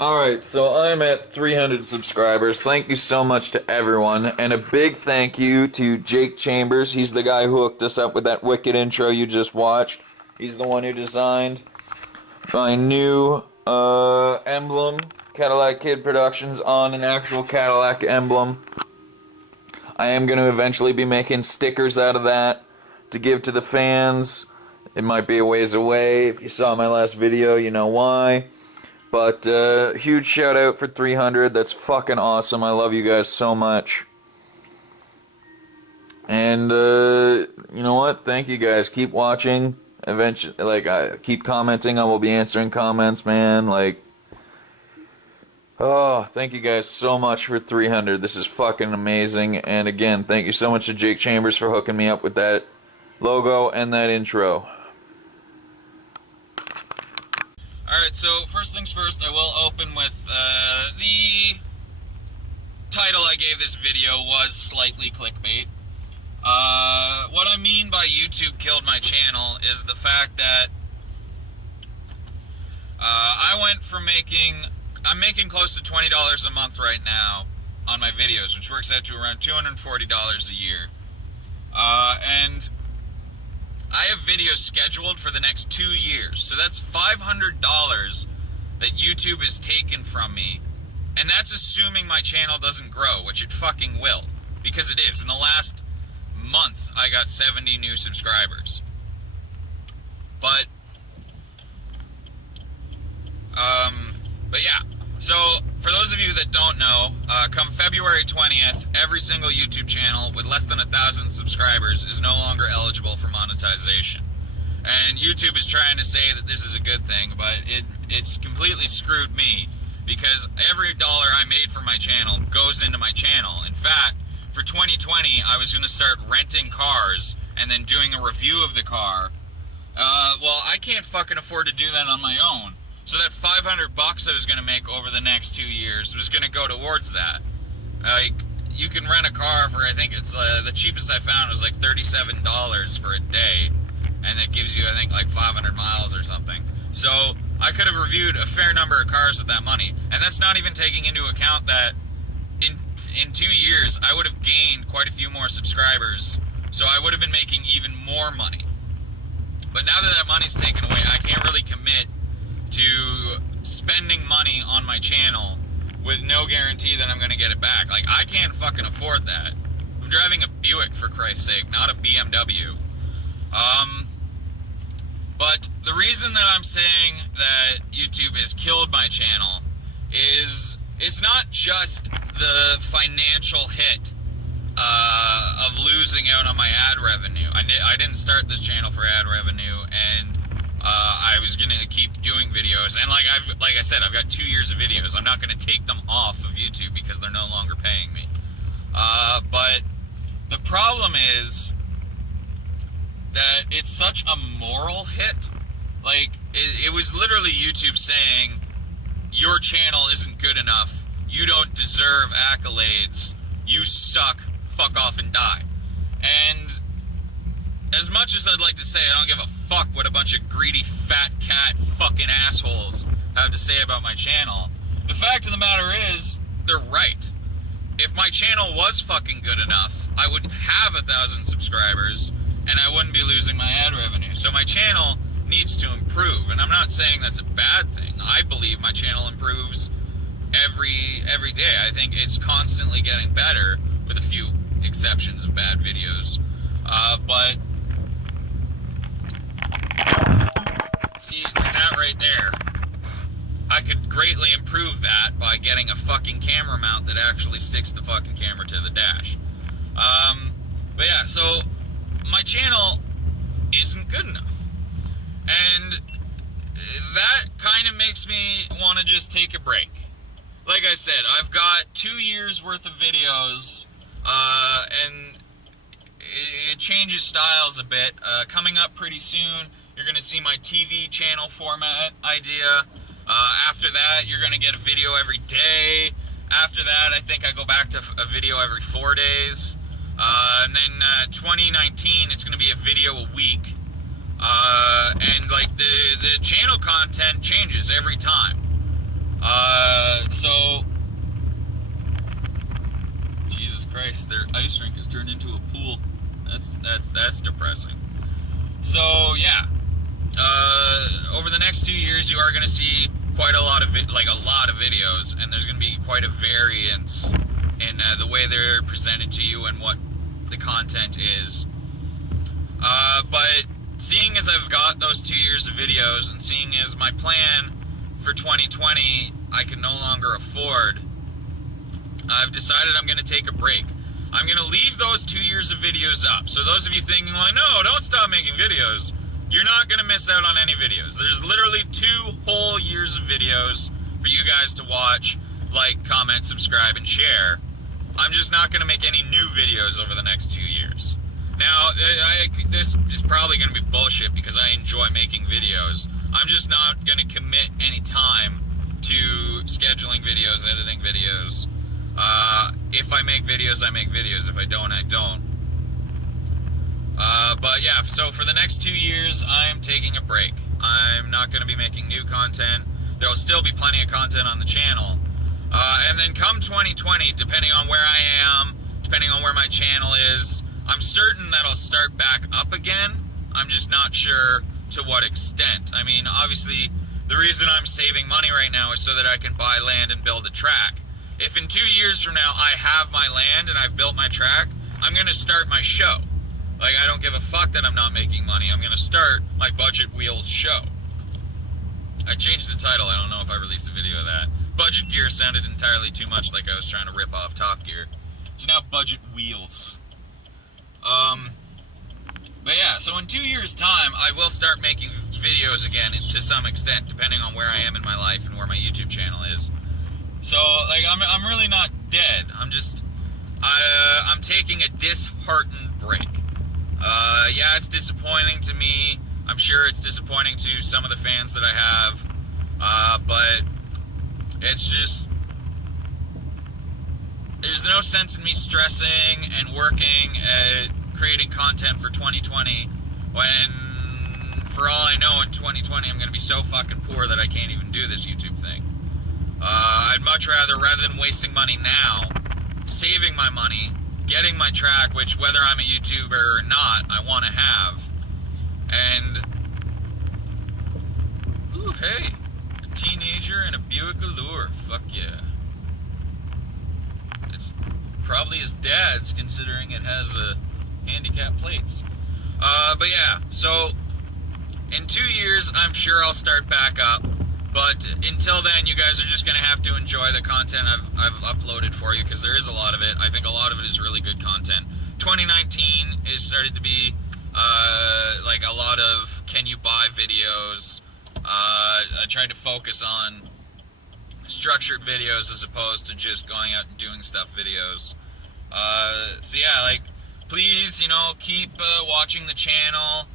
Alright, so I'm at 300 subscribers. Thank you so much to everyone. And a big thank you to Jake Chambers. He's the guy who hooked us up with that wicked intro you just watched. He's the one who designed my new emblem, Cadillac Kid Productions, on an actual Cadillac emblem. I am going to eventually be making stickers out of that to give to the fans. It might be a ways away. If you saw my last video, you know why. But huge shout out for 300. That's fucking awesome. I love you guys so much. And you know what? Thank you guys. Keep watching. Eventually, keep commenting. I will be answering comments, man. Oh, thank you guys so much for 300. This is fucking amazing. And again, thank you so much to Jake Chambers for hooking me up with that logo and that intro. Alright, so first things first, I will open with the title I gave this video was slightly clickbait. What I mean by YouTube killed my channel is the fact that I went from I'm making close to $20 a month right now on my videos, which works out to around $240 a year. And I have videos scheduled for the next 2 years, so that's $500 that YouTube has taken from me, and that's assuming my channel doesn't grow, which it fucking will, because it is. In the last month, I got 70 new subscribers. But yeah, so for those of you that don't know, come February 20th, every single YouTube channel with less than 1,000 subscribers is no longer eligible for monetization. And YouTube is trying to say that this is a good thing, but it's completely screwed me, because every dollar I made for my channel goes into my channel. In fact, for 2020, I was going to start renting cars and then doing a review of the car. Well, I can't fucking afford to do that on my own. So that $500 I was going to make over the next 2 years was going to go towards that. You can rent a car for, I think it's, the cheapest I found was like $37 for a day. And that gives you, I think, like 500 miles or something. So I could have reviewed a fair number of cars with that money. And that's not even taking into account that in 2 years, I would have gained quite a few more subscribers. So I would have been making even more money. But now that money's taken away, I can't really commit to spending money on my channel with no guarantee that I'm going to get it back. Like, I can't fucking afford that. I'm driving a Buick, for Christ's sake, not a BMW. But the reason that I'm saying that YouTube has killed my channel is it's not just the financial hit of losing out on my ad revenue. I didn't start this channel for ad revenue, and I was going to keep doing videos, and like I said, I've got 2 years of videos. I'm not going to take them off of YouTube because they're no longer paying me. But the problem is that it's such a moral hit. Like, it was literally YouTube saying, your channel isn't good enough, you don't deserve accolades, you suck, fuck off and die. And as much as I'd like to say I don't give a fuck what a bunch of greedy fat cat fucking assholes have to say about my channel, the fact of the matter is, they're right. If my channel was fucking good enough, I would have 1,000 subscribers, and I wouldn't be losing my ad revenue. So my channel needs to improve, and I'm not saying that's a bad thing. I believe my channel improves every day. I think it's constantly getting better, with a few exceptions of bad videos. But see, that right there, I could greatly improve that by getting a fucking camera mount that actually sticks the fucking camera to the dash. But yeah, so my channel isn't good enough. And that kind of makes me want to just take a break. Like I said, I've got 2 years worth of videos, and it changes styles a bit. Coming up pretty soon, you're going to see my TV channel format idea. After that, you're going to get a video every day. After that, I think I go back to a video every 4 days. And then 2019, it's going to be a video a week. And like the channel content changes every time. So, Jesus Christ, their ice rink has turned into a pool. That's depressing. So yeah, over the next 2 years, you are going to see quite a lot of videos, and there's going to be quite a variance in the way they're presented to you and what the content is. But seeing as I've got those 2 years of videos, and seeing as my plan for 2020 I can no longer afford, I've decided I'm going to take a break. I'm going to leave those 2 years of videos up. So those of you thinking like, no, don't stop making videos, you're not going to miss out on any videos. There's literally 2 whole years of videos for you guys to watch, like, comment, subscribe, and share. I'm just not going to make any new videos over the next 2 years. Now, this is probably going to be bullshit because I enjoy making videos. I'm just not going to commit any time to scheduling videos, editing videos. If I make videos, I make videos. If I don't, I don't. But yeah, so for the next 2 years, I'm taking a break. I'm not going to be making new content. There will still be plenty of content on the channel. And then come 2020, depending on where I am, depending on where my channel is, I'm certain that I'll start back up again. I'm just not sure to what extent. I mean, obviously, the reason I'm saving money right now is so that I can buy land and build a track. If in 2 years from now I have my land and I've built my track, I'm going to start my show. Like, I don't give a fuck that I'm not making money. I'm going to start my Budget Wheels show. I changed the title. I don't know if I released a video of that. Budget Gear sounded entirely too much like I was trying to rip off Top Gear. It's now Budget Wheels. But yeah, so in 2 years' time, I will start making videos again to some extent, depending on where I am in my life and where my YouTube channel is. So, like, I'm really not dead. I'm just, I'm taking a disheartened break. Yeah, it's disappointing to me. I'm sure it's disappointing to some of the fans that I have. But it's just, there's no sense in me stressing and working at creating content for 2020 when, for all I know, in 2020 I'm going to be so fucking poor that I can't even do this YouTube thing. I'd much rather than wasting money now, saving my money, getting my track, which whether I'm a YouTuber or not, I want to have. And, ooh, hey, a teenager in a Buick Allure, fuck yeah. It's probably his dad's, considering it has handicap plates. But yeah, so in 2 years, I'm sure I'll start back up. But until then, you guys are just going to have to enjoy the content I've uploaded for you, because there is a lot of it. I think a lot of it is really good content. 2019 is started to be like a lot of can you buy videos. I tried to focus on structured videos as opposed to just going out and doing stuff videos. So yeah, like, please, you know, keep watching the channel,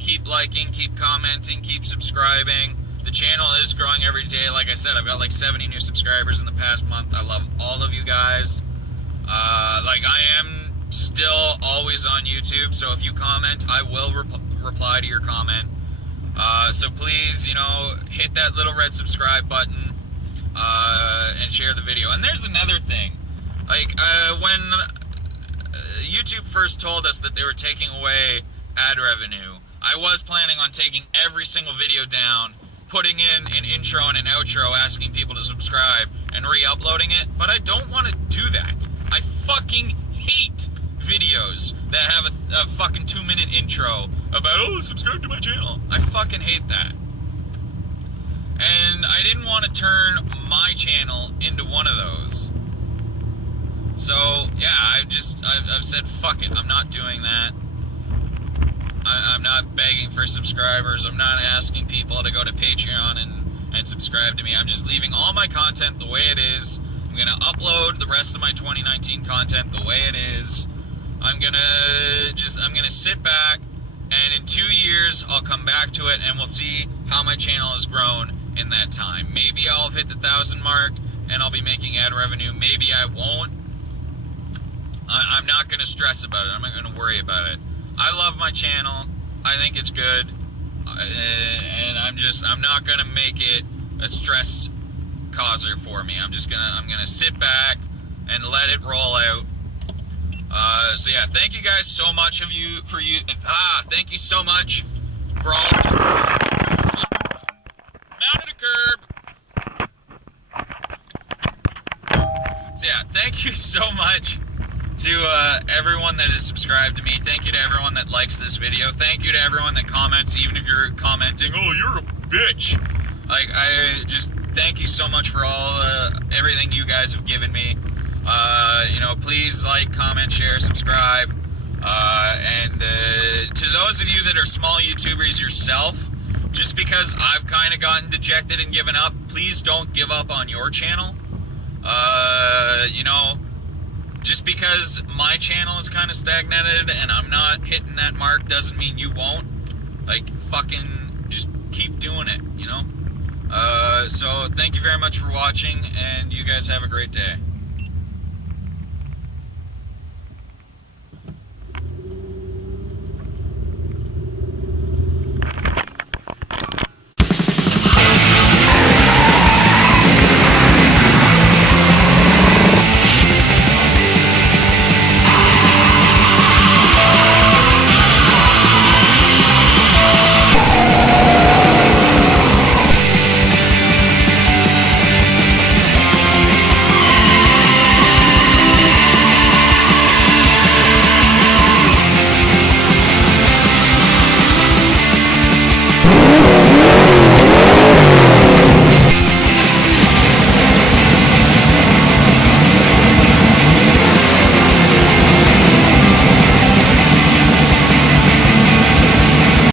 keep liking, keep commenting, keep subscribing. The channel is growing every day. Like I said, I've got like 70 new subscribers in the past month. I love all of you guys. Like, I am still always on YouTube, so if you comment, I will reply to your comment. So please, you know, hit that little red subscribe button and share the video. And there's another thing. Like, when YouTube first told us that they were taking away ad revenue, I was planning on taking every single video down, putting in an intro and an outro asking people to subscribe, and re-uploading it, but I don't want to do that. I fucking hate videos that have a fucking 2-minute intro about, oh, subscribe to my channel. I fucking hate that. And I didn't want to turn my channel into one of those. So, yeah, I've said, fuck it, I'm not doing that. I'm not begging for subscribers. I'm not asking people to go to Patreon and subscribe to me. I'm just leaving all my content the way it is. I'm going to upload the rest of my 2019 content the way it is. I'm going to sit back, and in 2 years, I'll come back to it, and we'll see how my channel has grown in that time. Maybe I'll have hit the 1,000 mark, and I'll be making ad revenue. Maybe I won't. I'm not going to stress about it. I'm not going to worry about it. I love my channel. I think it's good. And I'm not going to make it a stress causer for me. I'm gonna sit back and let it roll out. So yeah, thank you guys so much thank you so much for all mounted a curb. So yeah, thank you so much to everyone that has subscribed to me. Thank you to everyone that likes this video. Thank you to everyone that comments, even if you're commenting, oh, you're a bitch. Like, I just thank you so much for all everything you guys have given me. You know, please like, comment, share, subscribe. And to those of you that are small YouTubers yourself, just because I've kind of gotten dejected and given up, please don't give up on your channel. You know, just because my channel is kind of stagnated and I'm not hitting that mark doesn't mean you won't. Like, fucking just keep doing it, you know? So thank you very much for watching, and you guys have a great day.